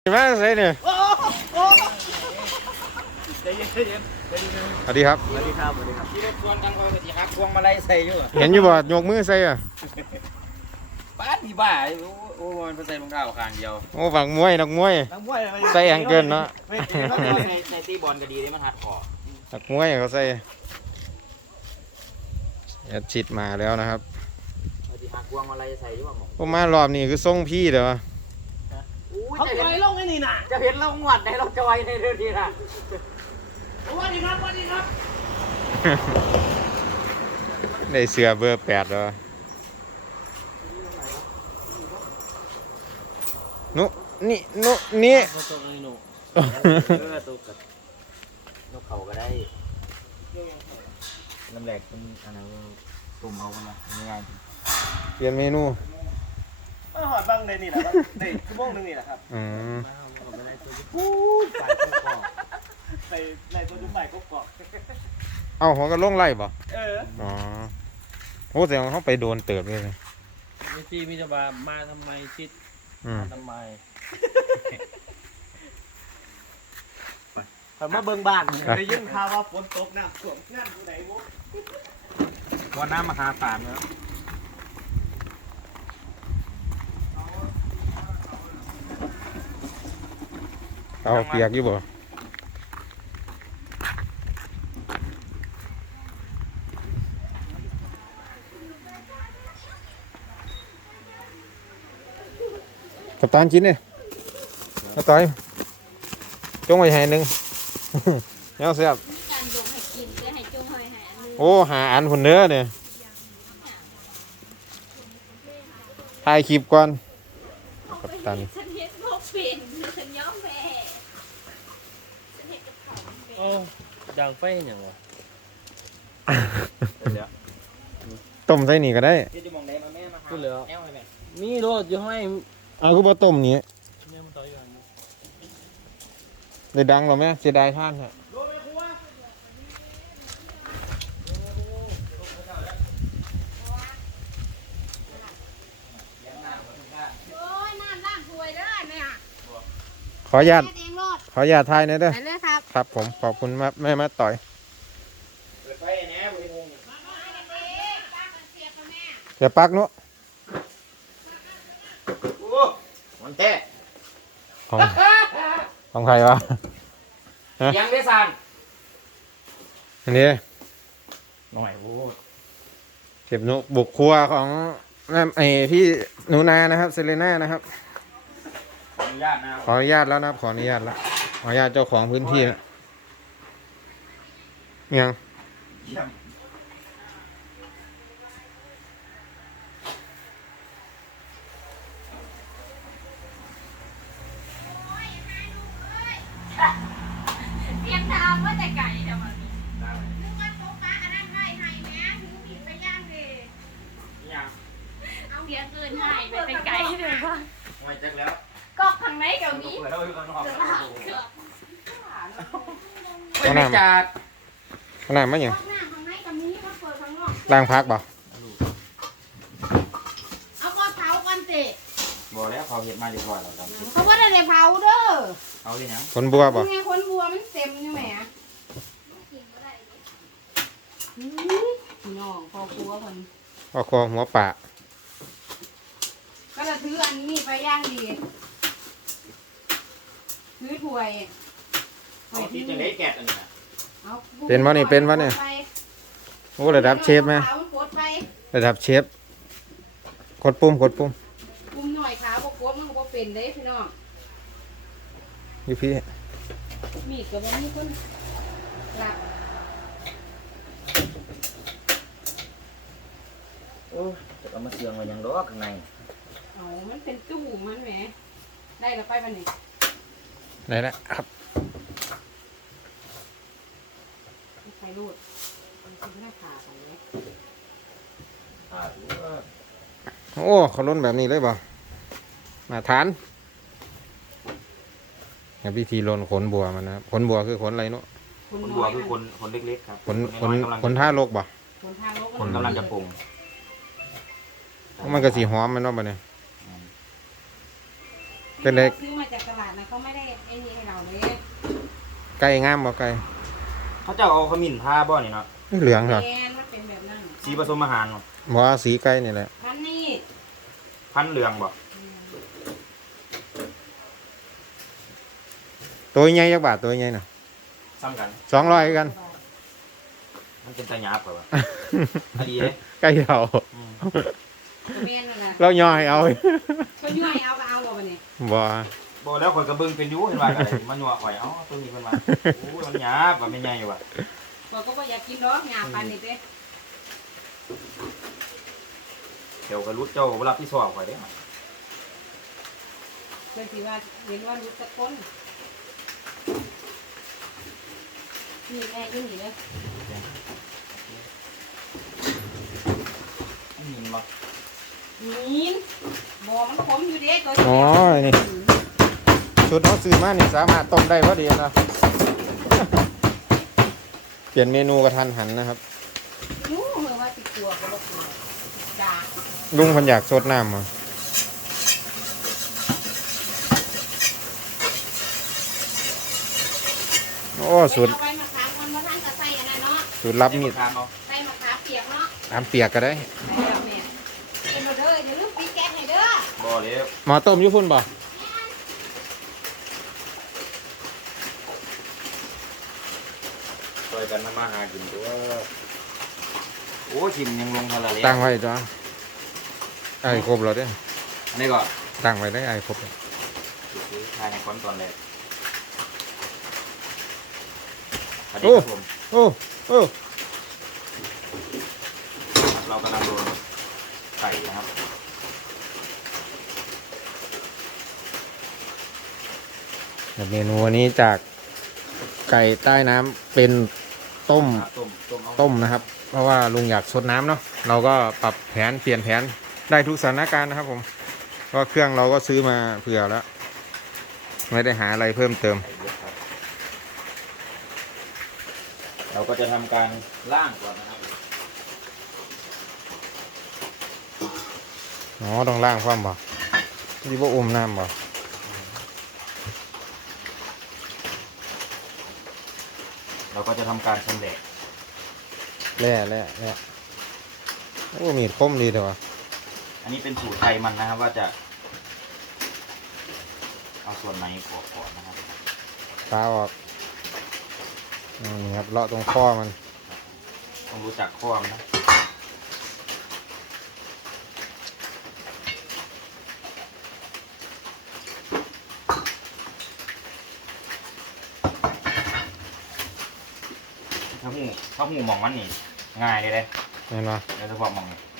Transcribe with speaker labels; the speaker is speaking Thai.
Speaker 1: มาใส่เนี่ยสวัสดีครับ
Speaker 2: สวัสดีครับสวัสดีครับที่รถชวนกันคอยสิฮักพวงมาลัยใส่อยู่
Speaker 1: เห็นอยู่บ่ยกมือใส่อ่ะ
Speaker 2: ป้าที่บ้าโอ้มันใส่รองเท้าข้างเดียว
Speaker 1: โอ้ฝั่งมวยนักมวยใส่แองเกิลเนาะ
Speaker 2: ใส่ตีบอลก็ดีเลยมันหัดคอ
Speaker 1: นักมวยเขาใส่ชิดมาแล้วนะครับ
Speaker 2: ที่ฮักพวงมาลัยใส่อยู่ว่าหมอ
Speaker 1: ผมมารอบนี้คือส่งพี่เด้อ
Speaker 2: เขาจอยลงไอ้นี่น่ะจะเห็นเราหวัดในเราจอยในเรื่องนี้น่ะสวัสดีครับสวัสดีครับ
Speaker 1: ได้เสื้อเบอร์8แล้วนุนี่นุนี่
Speaker 2: ตัวไอ้หนูตัวกับนกเขาก็ได้ลำแหลกเป็นอะไรตุ่มเอาไปนะง่าย
Speaker 1: เปลี่ยนเมนู
Speaker 3: หอดบังในนี่แหละครับในชั่วโมงนึงนี่แหละครับในตัวจุ่มใหม่ก็กรอบ
Speaker 1: เอ้าหัวก็ลงไล่บ่
Speaker 3: อ๋อ
Speaker 1: โอ้แต่เขาไปโดนเติบเลย
Speaker 2: มีที่มีจะมาทำไมชิดมาทำไมมาเบิ่งบ้าน
Speaker 3: ได้ยินข่าวว่าฝนตกน้ำท่วมงานผู้ใดวะ
Speaker 2: วันน้ำมหาศาลนะ
Speaker 1: เอาเปียกอยู่บ่กับตานชิ้นเนี่ยมาต่อยจงไว้ให้หนึ่งเนี่ยเสียบโอ้หาอันคนเนื้อเนี่ยถ่ายคลิปก่อนกับตัน
Speaker 2: โอ้ดังไฟอย่างวะ
Speaker 1: ต้มใส่นี่ก็ได้
Speaker 2: พูดเลยมีรถอยู่ให้
Speaker 1: เอาคือบ่ต้มนี้ได้ดังหรอแม่เสียดายท่านฮะขออนุญาตทายหน่อยเด้อครับผมขอบคุณแม่มาต่อยเสียปักเนาะ
Speaker 2: มันแท้
Speaker 1: ของใครวะ
Speaker 2: ยังได้สั่ง
Speaker 1: อันนี้
Speaker 2: หน่อยโอ้
Speaker 1: เก็บนุบุกครัวของแม่พี่หนูนานะครับเซเลน่านะครับ
Speaker 2: ขออนุญาตนะ
Speaker 1: ขออนุญาตแล้วนะขออนุญาตแล้วขออนุญาตเจ้าของพื้นที่นะยัง
Speaker 4: เตรียมทางว่าแต่ไก่เดี๋ยวมันนึกว่าโต๊ะปลาอันนั้นไม่ให้แม่ถึงผิดไปย่างดิเอาเบียร์เกินให้ไปเป็นไก่เลยว่า
Speaker 2: ไม่จักแล้ว
Speaker 4: ก็ข้างในกับนี้
Speaker 2: เปิดเอาอยู่ข้างนอก
Speaker 1: ไม่
Speaker 2: จัด
Speaker 1: ขนาดมั้ยยังล้างพักบ่
Speaker 4: เอาก้อนเผาก้อนเตะ
Speaker 2: บอกแล้วเขาเห็นมาดีกว่าเรา
Speaker 4: เขาว่าได้เผาเด้อ
Speaker 2: เอาเลยนะ
Speaker 1: คนบัวบ่
Speaker 4: ไงคนบัวมันเต็มใช่ไหมน้องพอครัวมัน
Speaker 1: พอคอหัวป่า
Speaker 4: ก็จะถืออันนี้ไปย่างดีถือถ้วย
Speaker 2: เอาที่จะได้แกะอันนี้นะ
Speaker 1: เป็นวะนี่เป็นวะเนี่ยโอ้ระดับเชฟไหมระดับเชฟกดปุ่ม
Speaker 4: ปุ่มหน่อยขาบกมันก็เป็นได้พี่น้อง
Speaker 1: อยู่พี่
Speaker 4: มีก็ไม่มีคนรับ
Speaker 2: โอ้จะเอามาเสียงไว้ยังล้อข้างใน
Speaker 4: เอามันเป็นตู้มันแหมได้แล้วไปวันนี้
Speaker 1: ได้แล้วครับ
Speaker 4: ใส่รูดมันคือหน้าขาของเนี้ย
Speaker 1: โอ้เขาล้นแบบนี้เลยบ่มาทานวิธีล้นขนบัวมันนะครับขนบัวคือขนอะไรเนาะ
Speaker 2: ขนบัวคือขนเล็กๆครับ
Speaker 1: ขนท่าโลกบ่
Speaker 2: ขนกำลังจะปรุง
Speaker 1: มันก็สีหอมมันเนาะบ่เนี่ยเป็นเด็ก
Speaker 5: ซื้อมาจากตลาดนะเขาไม่ได้ไอ้นี่ให้เราเลย
Speaker 1: ไก่งามบ่ไก่
Speaker 2: เขาจะเอาขมิ้นทาบ่นี่เนาะ
Speaker 1: เหลืองเหรอ
Speaker 5: แกนมันเป็นแบบนั้น
Speaker 2: สีผสมอาหารเนาะ
Speaker 1: บ่ว่าสีไก่นี่แหละ
Speaker 5: มันนี่
Speaker 2: พันธุ์เหลืองบ่
Speaker 1: ตัวใหญ่จักบาทตัวใหญ่น่ะ
Speaker 2: ซ้ำกัน
Speaker 1: 200กัน
Speaker 2: มันเป็นตาหยาบเปล่าวะอันดีเลย
Speaker 1: ไก่เฒ่า
Speaker 2: อืม
Speaker 5: ตัวเมียนนั่นแหละ
Speaker 1: เราย่อยเอา
Speaker 5: ก็ย่อยเอาก็เอาบ่เนี่ย
Speaker 1: บ่
Speaker 2: บอกแล้วข่อยกระเบิงเป็นอยูเห็นว่าอะไรมันหนัวข่อยเอ้าตัวนี้เพิ่นว่าโอ้ยมันหยาบว่าไม่ใหญ่ว่ะ
Speaker 5: บอกก็ว่าอยากกินดอกงาปันนี่เด้
Speaker 2: เดี๋ยวก็รู้เจ้าเวลาพี่สอบข่อยเด้
Speaker 5: เพิ่นสิว่าเห็นว่ารู้จักคนนี่แม่ยิ่งนี่เลย
Speaker 2: นี่บ่
Speaker 5: นี่บ่มันขมอยู่เด้ตัว
Speaker 1: อ๋อนี่ชุดเฮาซื้อมานี่สามารถต้มได้พอดีนะเปลี่ยนเมนูกระทันหันนะครับ
Speaker 5: รู้เหรอว่าติดตัวก็บ่ตัวจ้า
Speaker 1: ลุงเพิ่นอยากสดน้ำอ่ะโอ้สูตร
Speaker 5: เอาไว้มะขามคนมาท่านก็ใส่อันนั้นเนาะ
Speaker 1: สูตรลับมีด
Speaker 2: ตามเอา
Speaker 5: ใส่มะขามเปียกเนาะ
Speaker 1: น้ำเปียกก็ได้
Speaker 5: ใส่แล้วแม่เป็นบ่เด้ออย่าลืมปีแกงให้เด้อ
Speaker 2: บ่แล้ว
Speaker 1: หมอต้มอยุพุ่นบ่
Speaker 2: ช่วยกันทำมาหากินตัวโอ้ชิมยังลงทะเลเลย
Speaker 1: ตั้งไว้จ้ะไอ้ครบแล้วเด้
Speaker 2: อันนี้ก็
Speaker 1: ตั้งไว้ได้ไอ้ครบแล้ว
Speaker 2: ซื้อทายในคอนตอนแรกอันนี้ครับผม
Speaker 1: โอ้โอ้
Speaker 2: เรากำลังโดนไก่นะครับ
Speaker 1: เมนูวันนี้จากไก่ใต้น้ำเป็นต้ม
Speaker 2: ต้มเอา
Speaker 1: ต้มนะครับ เพราะว่าลุงอยากสดน้ำเนาะเราก็ปรับแผนเปลี่ยนแผนได้ทุกสถานการณ์นะครับผมเพราะเครื่องเราก็ซื้อมาเผื่อแล้ว ไม่ได้หาอะไรเพิ่มเติม
Speaker 2: ไก่เยอะครับเราก็จะทำการล่างก่อนนะครับ
Speaker 1: อ๋อต้องล่างความบ่ที่ว่าอมน้ำบ่
Speaker 2: เราก็จะทำการชำแหละ
Speaker 1: แร่โอ้มีดคมดีเถอะวะ
Speaker 2: อันนี้เป็นสูตรไทยมันนะครับว่าจะเอาส่วนไหนออกก่อนนะครับ
Speaker 1: ตาออกนี่ครับเลาะตรงข้อมัน
Speaker 2: ต้องรู้จักข้อมนนะถ้าหูมองมันนี่ง่ายเลยเลย
Speaker 1: เห็นไหม
Speaker 2: โดยเฉพาะมองนี่